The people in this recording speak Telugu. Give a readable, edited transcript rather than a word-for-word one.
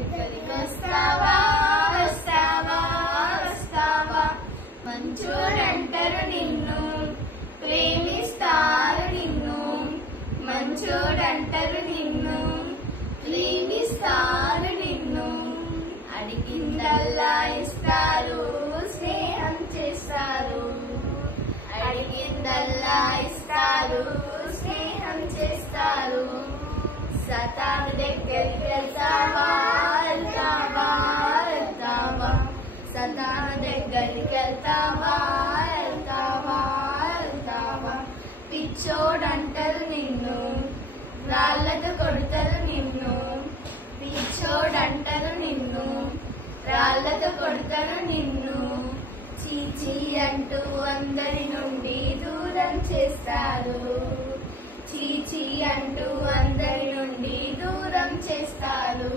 దగ్గరికి వస్తావా వస్తావా వస్తావా మంచోడంటారు నిన్ను ప్రేమిస్తారు నిన్ను మంచోడంటారు నిన్ను ప్రేమిస్తారు నిన్ను అడిగిందల్లా ఇస్తారు స్నేహం చేస్తారు అడిగిందల్లా ఇస్తారు స్నేహం చేస్తారు సతాను దగ్గరికి వెళ్తావా వెళ్తావా వెళ్తావా సతాను దగ్గరికి వెళ్తావా వెళ్తావా వెళ్తావా పిచ్చోడంటారు నిన్ను రాళ్ళతో కొడతారు నిన్ను పిచ్చోడంటారు నిన్ను రాళ్ళతో కొడతారు నిన్ను చీచీ అంటూ అందరి నుండి దూరం చేస్తారు చీచీ అంటూ అందరి నుండి దూరం చేస్తారు